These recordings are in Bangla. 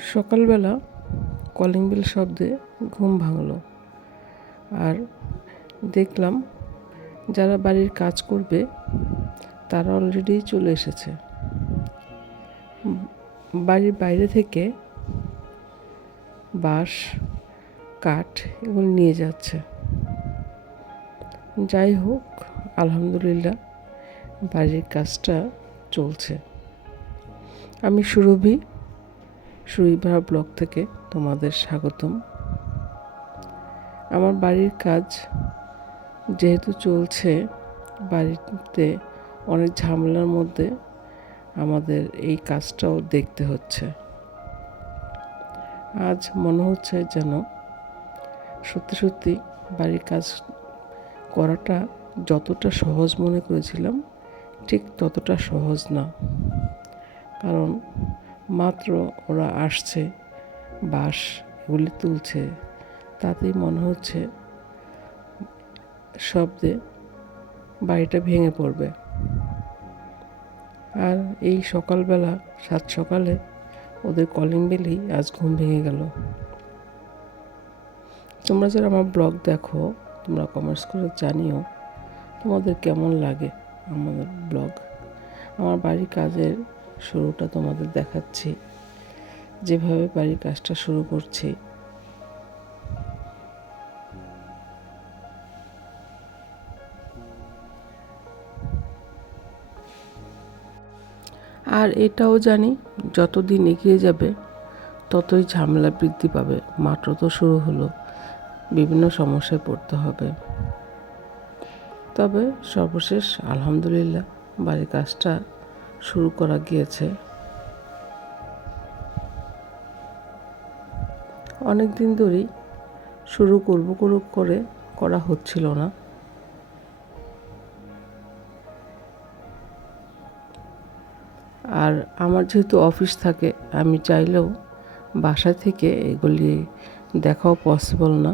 সকালবেলা কলিং বেল শব্দে ঘুম ভাঙলো। আর দেখলাম যারা বাড়ির কাজ করবে, তারা অলরেডি চলে এসেছে। বাড়ির বাইরে থেকে বাঁশ, কাঠ এগুলো নিয়ে যাচ্ছে। যাই হোক, আলহামদুলিল্লাহ বাড়ির কাজটা চলছে। আমি সুরভি সুইভা ব্লগ থেকে তোমাদের স্বাগতম। আমার বাড়ির কাজ যেহেতু চলছে, বাড়িতে অনেক ঝামেলার মধ্যে আমাদের এই কাজটাও দেখতে হচ্ছে। আজ মনে হচ্ছে যেন সত্যি সত্যি বাড়ির কাজ করাটা যতটা সহজ মনে করেছিলাম, ঠিক ততটা সহজ না। কারণ মাত্র ওরা আসছে, বাঁশ এগুলি তুলছে। তাতেই মনে হচ্ছে শব্দে বাড়িটা ভেঙে পড়বে। আর এই সকালবেলা, সাত সকালে ওদের কলিং বেলেই আজ ঘুম ভেঙে গেল। তোমরা যারা আমার ব্লগ দেখো, তোমরা কমেন্টস করে জানিও তোমাদের কেমন লাগে আমাদের ব্লগ আমার বাড়ির কাজের শুরুটা তোমাদের দেখাচ্ছি। যেভাবে বাড়ির কাজটা শুরু করছি। আর এটাও জানি, যতদিন এগিয়ে যাবে, ততই ঝামেলা বৃদ্ধি পাবে। মাত্র তো শুরু হলো। বিভিন্ন সমস্যায় পড়তে হবে। তবে সর্বশেষ আলহামদুলিল্লাহ, বাড়ির কাজটা শুরু করা গিয়েছে। অনেক দিন ধরেই শুরু করব করব করে করা হচ্ছিল না। আর আমার যেহেতু অফিস থাকে, আমি চাইলেও বাসা থেকে এগুলি দেখাও পসিবল না।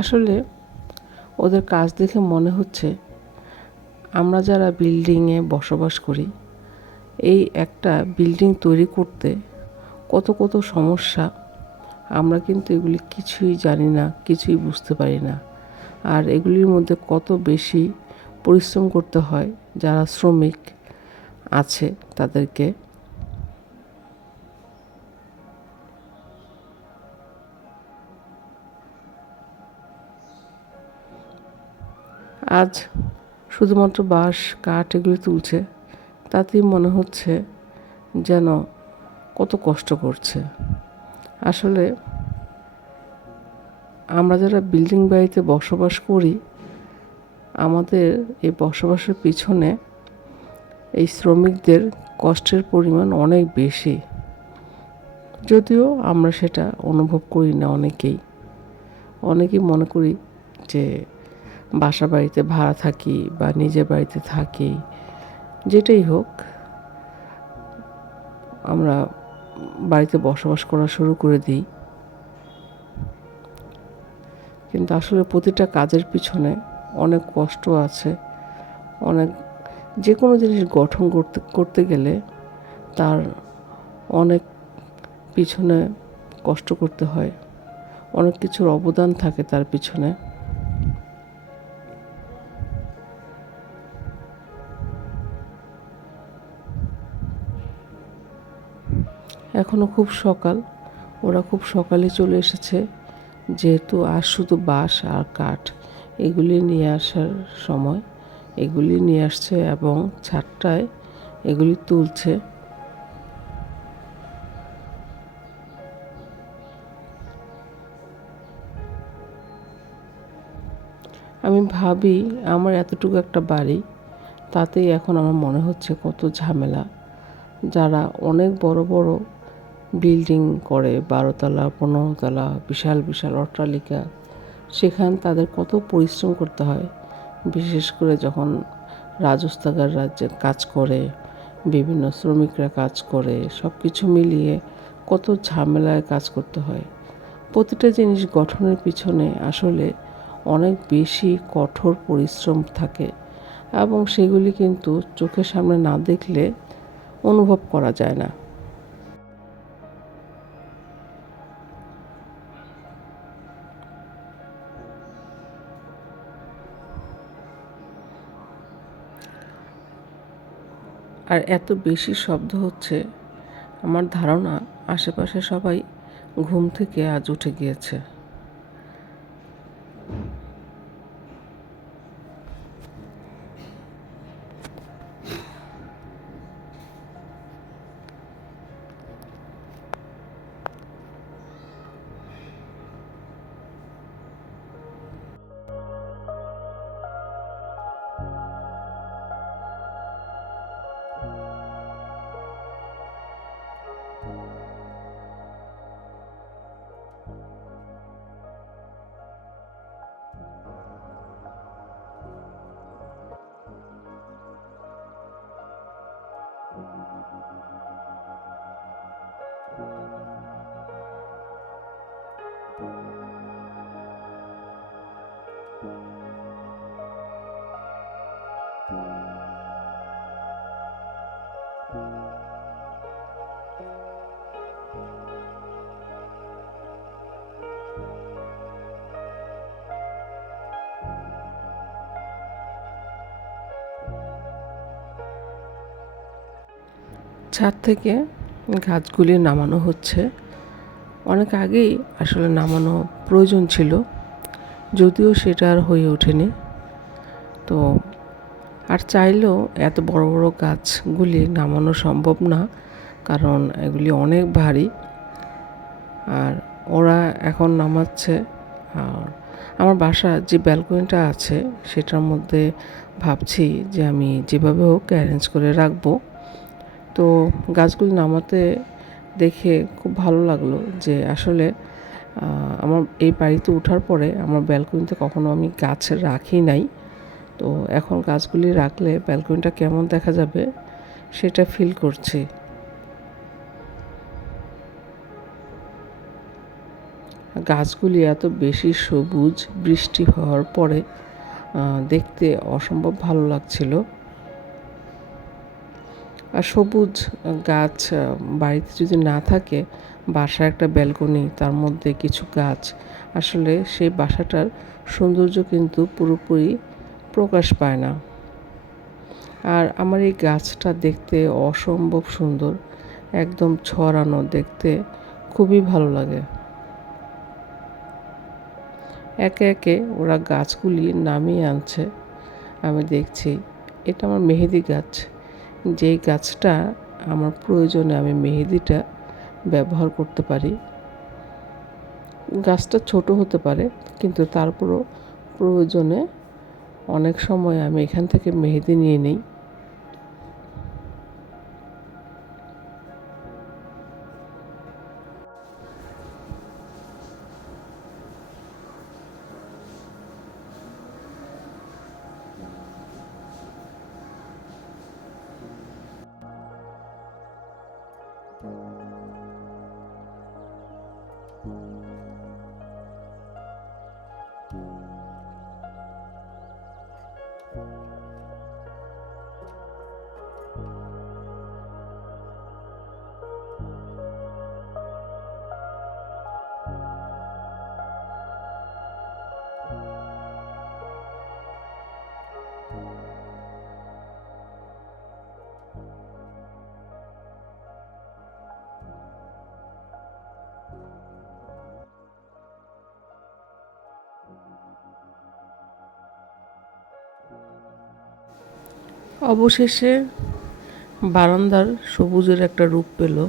আসলে ওদের কাজ দেখে মনে হচ্ছে আমরা যারা বিল্ডিংয়ে বসবাস করি, এই একটা বিল্ডিং তৈরি করতে কত কত সমস্যা, আমরা কিন্তু এগুলি কিছুই জানি না, কিছুই বুঝতে পারি না। আর এগুলির মধ্যে কত বেশি পরিশ্রম করতে হয় যারা শ্রমিক আছে তাদেরকে আজ শুধুমাত্র বাঁশ, কাঠ এগুলি তুলছে, তাতেই মনে হচ্ছে যেন কত কষ্ট করছে। আসলে আমরা যারা বিল্ডিং বাড়িতে বসবাস করি, আমাদের এই বসবাসের পিছনে এই শ্রমিকদের কষ্টের পরিমাণ অনেক বেশি। যদিও আমরা সেটা অনুভব করি না অনেকেই। অনেকেই মনে করি যে বাসা বাড়িতে ভাড়া থাকি বা নিজের বাড়িতে থাকি, যেটাই হোক, আমরা বাড়িতে বসবাস করা শুরু করে দিই। কিন্তু আসলে প্রতিটা কাজের পিছনে অনেক কষ্ট আছে। অনেক যে কোনো জিনিস গঠন করতে করতে গেলে তার অনেক পিছনে কষ্ট করতে হয়। অনেক কিছুর অবদান থাকে তার পিছনে। এখনও খুব সকাল। ওরা খুব সকালে চলে এসেছে। যেহেতু আর শুধু বাঁশ আর কাঠ এগুলি নিয়ে আসার সময়। এগুলি নিয়ে আসছে এবং ছাদটায় এগুলি তুলছে। আমি ভাবি আমার এতটুকু একটা বাড়ি, তাতেই এখন আমার মনে হচ্ছে কত ঝামেলা। যারা অনেক বড় বড় বিল্ডিং করে বারোতলা, পনেরোতলা, বিশাল বিশাল অট্টালিকা। সেখান তাদের কত পরিশ্রম করতে হয়। বিশেষ করে যখন রাজস্থাগার রাজ্যে কাজ করে, বিভিন্ন শ্রমিকরা কাজ করে সব কিছু মিলিয়ে কত ঝামেলায় কাজ করতে হয়। প্রতিটা জিনিস গঠনের পিছনে আসলে অনেক বেশি কঠোর পরিশ্রম থাকে এবং সেগুলি কিন্তু চোখের সামনে না দেখলে অনুভব করা যায় না। আর এত বেশি শব্দ হচ্ছে আমার ধারণা আশেপাশে সবাই ঘুম থেকে আজ উঠে গিয়েছে। ছাদ থেকে গাছগুলি নামানো হচ্ছে। অনেক আগেই আসলে নামানো প্রয়োজন ছিল, যদিও সেটা আর হয়ে ওঠেনি। তো আর চাইলেও এত বড় বড় গাছগুলি নামানো সম্ভব না, কারণ এগুলি অনেক ভারী। আর ওরা এখন নামাচ্ছে, আর আমার বাসা যে ব্যালকনিটা আছে, সেটার মধ্যে ভাবছি যে আমি যেভাবে হোক অ্যারেঞ্জ করে রাখব। তো গাছগুলি নামাতে দেখে খুব ভালো লাগল যে আসলে আমার এই বাড়িতে ওঠার পরে আমার ব্যালকনিতে কখনো আমি গাছ রাখি নাই। তো এখন গাছগুলি রাখলে ব্যালকনিটা কেমন দেখা যাবে সেটা ফিল করছি। গাছগুলি এত বেশি সবুজ বৃষ্টি হওয়ার পরে দেখতে অসম্ভব ভালো লাগছিল। আর সবুজ গাছ বাড়িতে যদি না থাকে বাসা একটা ব্যালকনি, তার মধ্যে কিছু গাছ, আসলে সেই বাসাটার সৌন্দর্য কিন্তু পুরোপুরি প্রকাশ পায় না। আর আমার এই গাছটা দেখতে অসম্ভব সুন্দর, একদম ছড়ানো দেখতে খুবই ভালো লাগে। একে একে ওরা গাছগুলি নামিয়ে আনছে, আমি দেখছি, এটা আমার মেহেদি গাছ। যেই গাছটা আমার প্রয়োজনে আমি মেহেদিটা ব্যবহার করতে পারি। গাছটা ছোট হতে পারে, কিন্তু তারপরও প্রয়োজনে অনেক সময় আমি এখান থেকে মেহেদি নিয়ে নিই। অবশেষে বারান্দার সবুজের একটা রূপ পেল।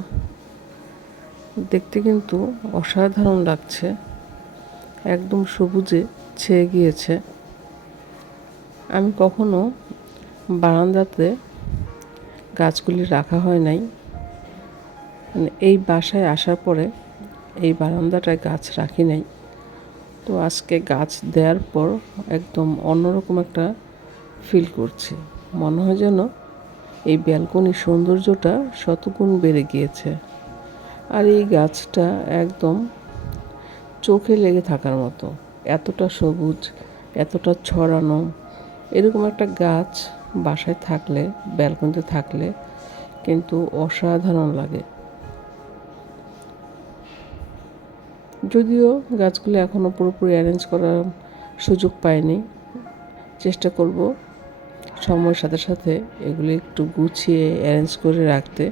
দেখতে কিন্তু অসাধারণ লাগছে। একদম সবুজে ছেয়ে গিয়েছে। আমি কখনো বারান্দাতে গাছগুলি রাখা হয় নাই। মানে এই বাসায় আসার পরে এই বারান্দাটায় গাছ রাখি নাই। তো আজকে গাছ দেওয়ার পর একদম অন্যরকম একটা ফিল করছি। মনে হয় যেন এই ব্যালকনির সৌন্দর্যটা শতগুণ বেড়ে গিয়েছে। আর এই গাছটা একদম চোখে লেগে থাকার মতো। এতটা সবুজ, এতটা ছড়ানো, এরকম একটা গাছ বাসায় থাকলে, ব্যালকনিতে থাকলে কিন্তু অসাধারণ লাগে। যদিও গাছগুলো এখনও পুরোপুরি অ্যারেঞ্জ করার সুযোগ পাইনি, চেষ্টা করব সময়ের সাথে সাথে এগুলি একটু গুছিয়ে অ্যারেঞ্জ করে রাখতে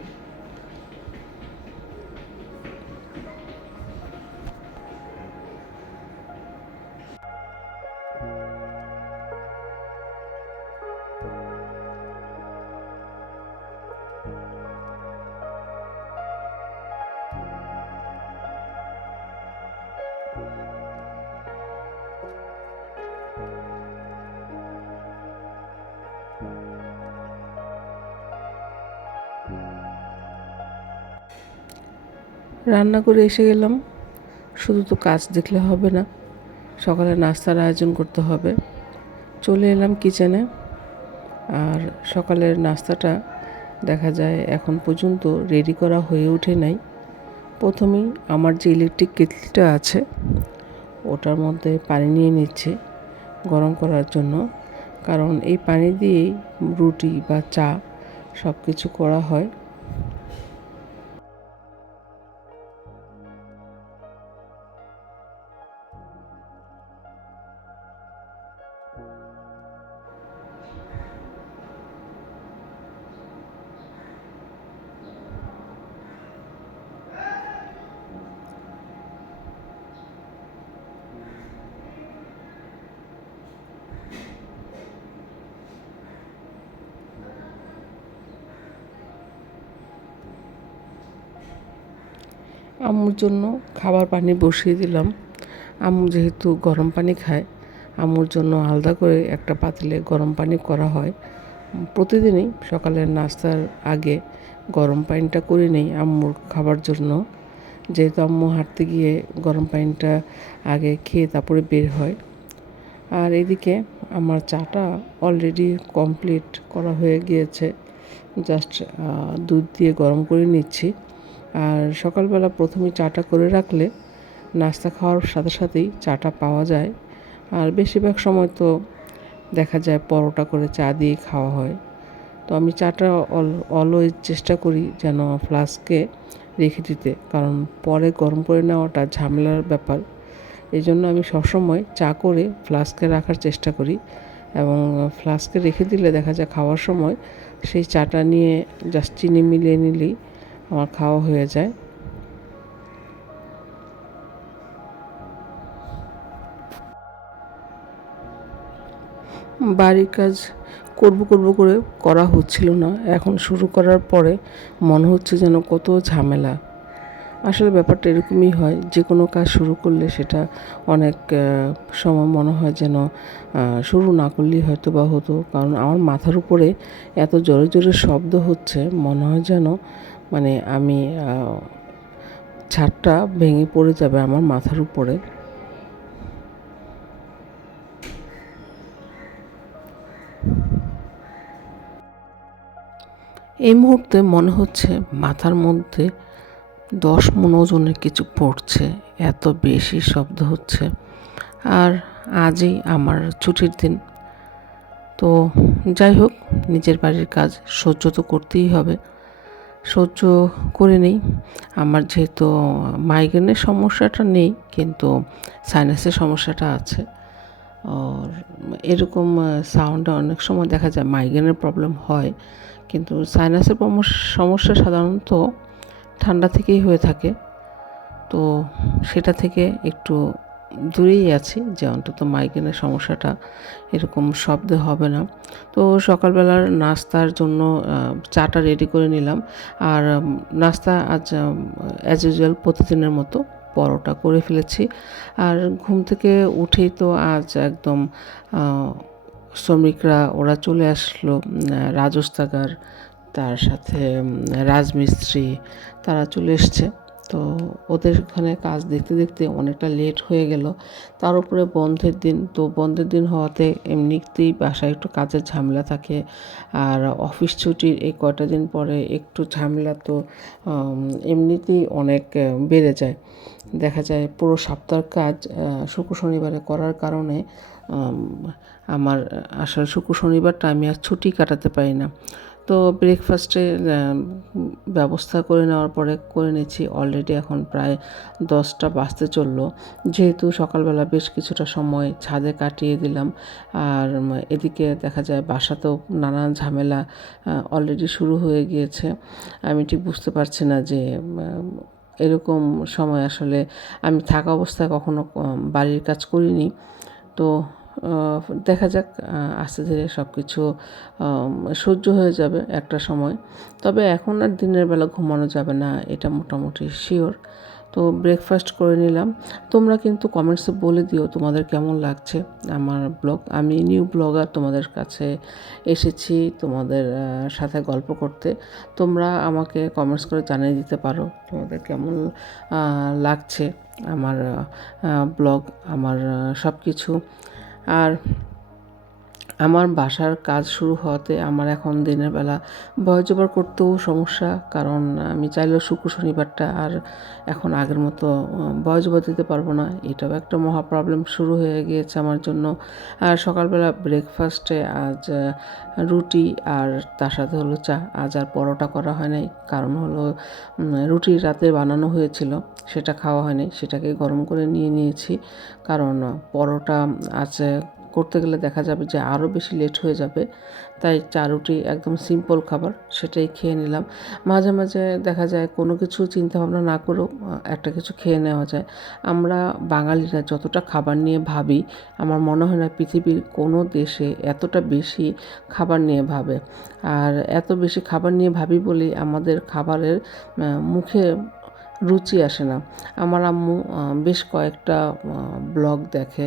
রান্না করে এসে গেলাম। শুধু তো কাজ দেখলে হবে না, সকালে নাস্তার আয়োজন করতে হবে। চলে এলাম কিচেনে আর সকালের নাস্তাটা দেখা যায় এখন পর্যন্ত রেডি করা হয়ে ওঠে নাই। প্রথমেই আমার যে ইলেকট্রিক কেটলিটা আছে, ওটার মধ্যে পানি নিয়ে নিচ্ছে গরম করার জন্য। কারণ এই পানি দিয়েই রুটি বা চা সব কিছু করা হয়। আম্মুর জন্য খাবার পানি বসিয়ে দিলাম। আম্মু যেহেতু গরম পানি খায়, আম্মুর জন্য আলাদা করে একটা পাতিলে গরম পানি করা হয়। প্রতিদিনই সকালের নাস্তার আগে গরম পানিটা করে নেই আম্মুর খাবার জন্য। যেহেতু আম্মু হাঁটতে গিয়ে গরম পানিটা আগে খেয়ে তারপরে বের হয়। আর এদিকে আমার চাটা অলরেডি কমপ্লিট করা হয়ে গিয়েছে। জাস্ট দুধ দিয়ে গরম করে নিচ্ছি। আর সকালবেলা প্রথমে চাটা করে রাখলে নাস্তা খাওয়ার সাথে সাথেই চাটা পাওয়া যায়। আর বেশিরভাগ সময় তো দেখা যায় পরোটা করে চা দিয়ে খাওয়া হয়। তো আমি চাটা অলওয়েজ চেষ্টা করি যেন ফ্লাস্কে রেখে দিতে। কারণ পরে গরম করে নেওয়াটা ঝামেলার ব্যাপার। এই জন্য আমি সবসময় চা করে ফ্লাস্কে রাখার চেষ্টা করি। এবং ফ্লাস্কে রেখে দিলে দেখা যায় খাওয়ার সময় সেই চাটা নিয়ে জাস্ট চিনি মিলিয়ে নিলেই আমার খাওয়া হয়ে যায়। বাড়ির কাজ করব করব করে করা হচ্ছিল না। এখন শুরু করার পরে মনে হচ্ছে যেন কত ঝামেলা। আসলে ব্যাপারটা এরকমই হয়, যে কোনো কাজ শুরু করলে সেটা অনেক সময় মনে হয় যেন শুরু না করলেই হয়তো বা হতো। কারণ আমার মাথার উপরে এত জোরে জোরে শব্দ হচ্ছে, মনে হয় যেন মানে আমি ছাদটা ভেঙে পড়ে যাবে আমার মাথার উপরে। এই মুহূর্তে মনে হচ্ছে মাথার মধ্যে দশ মন কিছু পড়ছে, এত বেশি শব্দ হচ্ছে। আর আজই আমার ছুটির দিন। তো যাই হোক, নিজের বাড়ির কাজ সহ্য তো করতেই হবে। সহ্য করে নেই। আমার যেহেতু মাইগ্রেনের সমস্যাটা নেই, কিন্তু সাইনাসের সমস্যাটা আছে। এরকম সাউন্ডে অনেক সময় দেখা যায় মাইগ্রেনের প্রবলেম হয়। কিন্তু সাইনাসের সমস্যা সাধারণত ঠান্ডা থেকেই হয়ে থাকে। তো সেটা থেকে একটু দূরেই আছি, যে অন্তত মাইগ্রেনের সমস্যাটা এরকম শব্দ হবে না। তো সকালবেলার নাস্তার জন্য চাটা রেডি করে নিলাম। আর নাস্তা আজ অ্যাজ ইউজুয়াল প্রতিদিনের মতো পরোটা করে ফেলেছি। আর ঘুম থেকে উঠেই তো আজ একদম শ্রমিকরা ওরা চলে আসলো রাজস্থাগার তার সাথে রাজমিস্ত্রি তারা চলে এসছে। তো ওদের ওখানে কাজ দেখতে দেখতে অনেকটা লেট হয়ে গেল। তার উপরে বন্ধের দিন, তো বন্ধের দিন হওয়াতে এমনিতেই বাসায় একটু কাজের ঝামেলা থাকে আর অফিস ছুটির এই কয়টা দিন পরে একটু ঝামেলা তো এমনিতেই অনেক বেড়ে যায়। দেখা যায় পুরো সপ্তাহের কাজ শুক্র শনিবারে করার কারণে আমার আসলে শুক্র শনিবারটা আমি আর ছুটি কাটাতে পারি না। তো ব্রেকফাস্টে ব্যবস্থা করে নেওয়ার পরে করে নিচ্ছি। অলরেডি এখন প্রায় দশটা বাজতে চলল। যেহেতু সকালবেলা বেশ কিছুটা সময় ছাদে কাটিয়ে দিলাম, আর এদিকে দেখা যায় বাসাতেও নানান ঝামেলা অলরেডি শুরু হয়ে গিয়েছে। আমি ঠিক বুঝতে পারছি না যে এরকম সময় আসলে আমি থাকা অবস্থায় কখনো বাড়ির কাজ করিনি। তো দেখা যাক আস্তে ধীরে সব কিছু সহ্য হয়ে যাবে একটা সময়। তবে এখন আর দিনের বেলা ঘুমানো যাবে না, এটা মোটামুটি শিওর তো ব্রেকফাস্ট করে নিলাম। তোমরা কিন্তু কমেন্টসে বলে দিও তোমাদের কেমন লাগছে আমার ব্লগ আমি নিউ ব্লগার তোমাদের কাছে এসেছি তোমাদের সাথে গল্প করতে। তোমরা আমাকে কমেন্টস করে জানিয়ে দিতে পারো তোমাদের কেমন লাগছে আমার ব্লগ আমার সব কিছু আর আমার বাসার কাজ শুরু হওয়াতে আমার এখন দিনের বেলা ভয় জবার করতেও সমস্যা, কারণ আমি চাইলেও শুক্র শনিবারটা আর এখন আগের মতো ভয় জবার দিতে পারব না। এটাও একটা মহা প্রবলেম শুরু হয়ে গিয়েছে আমার জন্য। আর সকালবেলা ব্রেকফাস্টে আজ রুটি আর তার সাথে হলো চা। আজ আর পরোটা করা হয় নাই, কারণ হলো রুটি রাতে বানানো হয়েছিল, সেটা খাওয়া হয়নি। সেটাকে গরম করে নিয়ে নিয়েছি, কারণ পরোটা আছে করতে গেলে দেখা যাবে যে আরও বেশি লেট হয়ে যাবে। তাই চা রুটি একদম সিম্পল খাবার, সেটাই খেয়ে নিলাম। মাঝে মাঝে দেখা যায় কোনো কিছু চিন্তা ভাবনা না করেও একটা কিছু খেয়ে নেওয়া যায়। আমরা বাঙালিরা যতটা খাবার নিয়ে ভাবি, আমার মনে হয় না পৃথিবীর কোনো দেশে এতটা বেশি খাবার নিয়ে ভাবে। আর এত বেশি খাবার নিয়ে ভাবি বলেই আমাদের খাবারের মুখে রুচি আসে না। আমার আম্মু বেশ কয়েকটা ব্লগ দেখে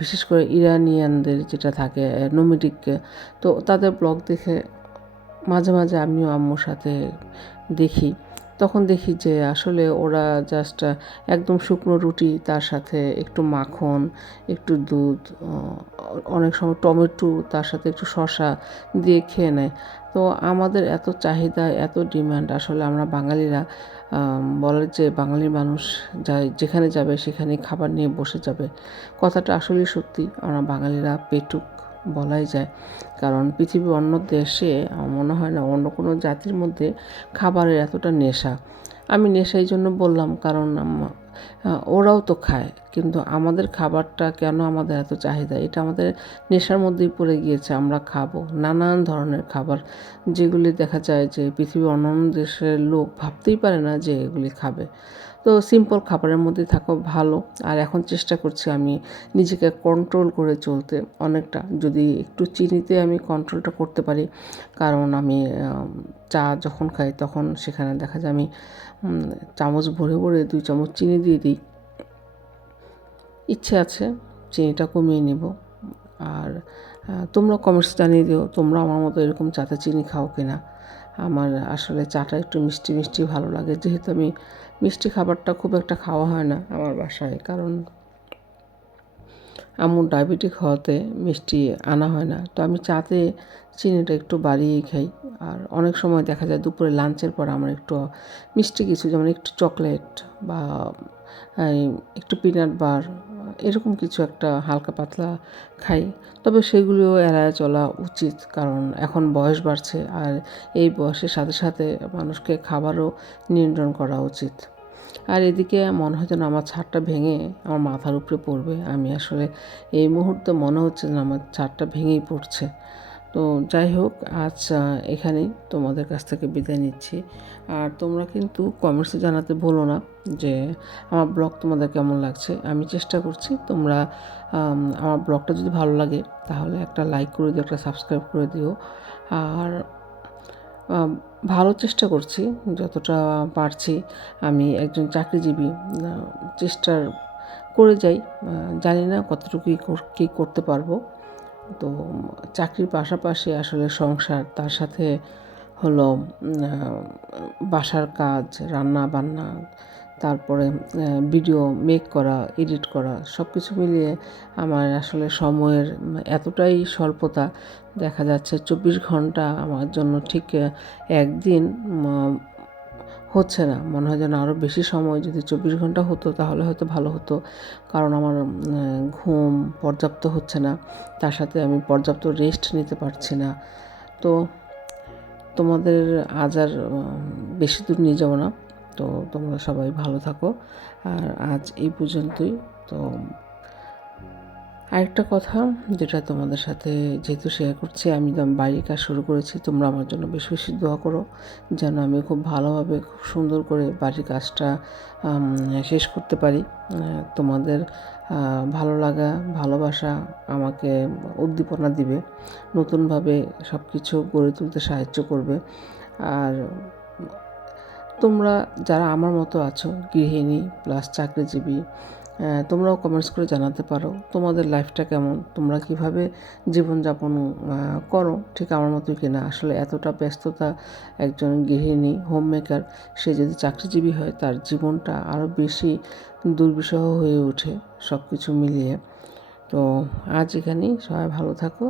বিশেষ করে ইরানিয়ানদের যেটা থাকে নোমিডিক তো তাদের ব্লগ দেখে মাঝে মাঝে আমিও আম্মুর সাথে দেখি। তখন দেখি যে আসলে ওরা জাস্ট একদম শুকনো রুটি, তার সাথে একটু মাখন, একটু দুধ অনেক সময় টমেটো, তার সাথে একটু শসা দিয়ে খেয়ে নেয়। তো আমাদের এত চাহিদা, এত ডিমান্ড আসলে আমরা বাঙালিরা বলে যে বাঙালির মানুষ যায় যেখানে যাবে সেখানে খাবার নিয়ে বসে যাবে। কথাটা আসলেই সত্যি, আমরা বাঙালিরা পেটুক। বলাই যায়। কারণ পৃথিবীর অন্য দেশে আমার মনে হয় না অন্য কোনো জাতির মধ্যে খাবারের এতটা নেশা। আমি নেশা এই জন্য বললাম, কারণ ওরাও তো খায়, কিন্তু আমাদের খাবারটা কেন আমাদের এত চাহিদা? এটা আমাদের নেশার মধ্যেই পড়ে গিয়েছে, আমরা খাব। নানান ধরনের খাবার, যেগুলি দেখা যায় যে পৃথিবীর অন্যান্য দেশের লোক ভাবতেই পারে না যে এগুলি খাবে। তো সিম্পল খাবারের মধ্যে থাকা ভালো। আর এখন চেষ্টা করছি আমি নিজেকে কন্ট্রোল করে চলতে অনেকটা। যদি একটু চিনিতে আমি কন্ট্রোলটা করতে পারি, কারণ আমি চা যখন খাই তখন সেখানে দেখা যায় আমি চামচ ভরে ভরে দুই চামচ চিনি দিয়ে দিই। ইচ্ছে আছে চিনিটা কমিয়ে নেব। আর তোমরা কমেন্টস জানিয়ে দিও, তোমরা আমার মতো এরকম চাতে চিনি খাও কিনা। আমার আসলে চাটা একটু মিষ্টি মিষ্টি ভালো লাগে। যেহেতু আমি মিষ্টি খাবারটা খুব একটা খাওয়া হয় না আমার বাসায়। কারণ আম্মুর ডায়াবেটিক হওয়াতে মিষ্টি আনা হয় না। তো আমি চাতে চিনিটা একটু বাড়িয়েই খাই। আর অনেক সময় দেখা যায় দুপুরে লাঞ্চের পর আমার একটু মিষ্টি কিছু, যেমন একটু চকলেট বা একটু পিনাট বার এরকম কিছু একটা হালকা পাতলা খাই। তবে সেগুলিও এড়ায় চলা উচিত, কারণ এখন বয়স বাড়ছে আর এই বয়সের সাথে সাথে মানুষকে খাবারও নিয়ন্ত্রণ করা উচিত। আর এদিকে মনে হয় যেন আমার ছাদটা ভেঙে আমার মাথার উপরে পড়বে। আমি আসলে এই মুহূর্তে মনে হচ্ছে যেন আমার ছাদটা ভেঙেই পড়ছে। তো যাই হোক, আজ এখানেই তোমাদের কাছ থেকে বিদায় নিচ্ছি। আর তোমরা কিন্তু কমেন্টসে জানাতে ভুলো না। যে আমার ব্লগ তোমাদের কেমন লাগছে, আমি চেষ্টা করছি তোমরা আমার ব্লগটা যদি ভালো লাগে তাহলে একটা লাইক করে দিও, একটা সাবস্ক্রাইব করে দিও। আর ভালো চেষ্টা করছি, যতটা পারছি আমি একজন চাকরিজীবী চেষ্টার করে যাই জানি না কতটুকু কী করতে পারব। তো চাকরির পাশাপাশি আসলে সংসার, তার সাথে হলো বাসার কাজ রান্না বান্না তারপরে ভিডিও মেক করা এডিট করা সব কিছু মিলিয়ে আমার আসলে সময়ের এতটাই স্বল্পতা দেখা যাচ্ছে। চব্বিশ ঘণ্টা আমার জন্য ঠিক একদিন হচ্ছে না। মনে হয় যেন আরও বেশি সময় যদি চব্বিশ ঘণ্টা হতো, তাহলে হয়তো ভালো হতো। কারণ আমার ঘুম পর্যাপ্ত হচ্ছে না। তার সাথে আমি পর্যাপ্ত রেস্ট নিতে পারছি না। তো তোমাদের আজ আর বেশি দূর নিয়ে যাব না। তো তোমরা সবাই ভালো থাকো। আর আজ এই পর্যন্তই। তো আরেকটা কথা যেটা তোমাদের সাথে যেহেতু শেয়ার করছি, আমি বাড়ির কাজ শুরু করেছি, তোমরা আমার জন্য বেশি বেশি দোয়া করো যেন আমি খুব ভালোভাবে, খুব সুন্দর করে বাড়ির কাজটা শেষ করতে পারি। তোমাদের ভালো লাগা, ভালোবাসা আমাকে উদ্দীপনা দিবে, নতুনভাবে সব কিছু গড়ে তুলতে সাহায্য করবে। আর তোমরা যারা আমার মতো আছো, গৃহিণী প্লাস চাকরিজীবী তোমরাও কমেন্টস করে জানাতে পারো তোমাদের লাইফটা কেমন, তোমরা কীভাবে জীবনযাপন করো, ঠিক আমার মতোই কিনা? আসলে এতটা ব্যস্ততা একজন গৃহিণী হোম মেকার সে যদি চাকরিজীবী হয়, তার জীবনটা আরও বেশি দুর্বিষহ হয়ে ওঠে সব কিছু মিলিয়ে। তো আজ এখানেই, সবাই ভালো থাকো।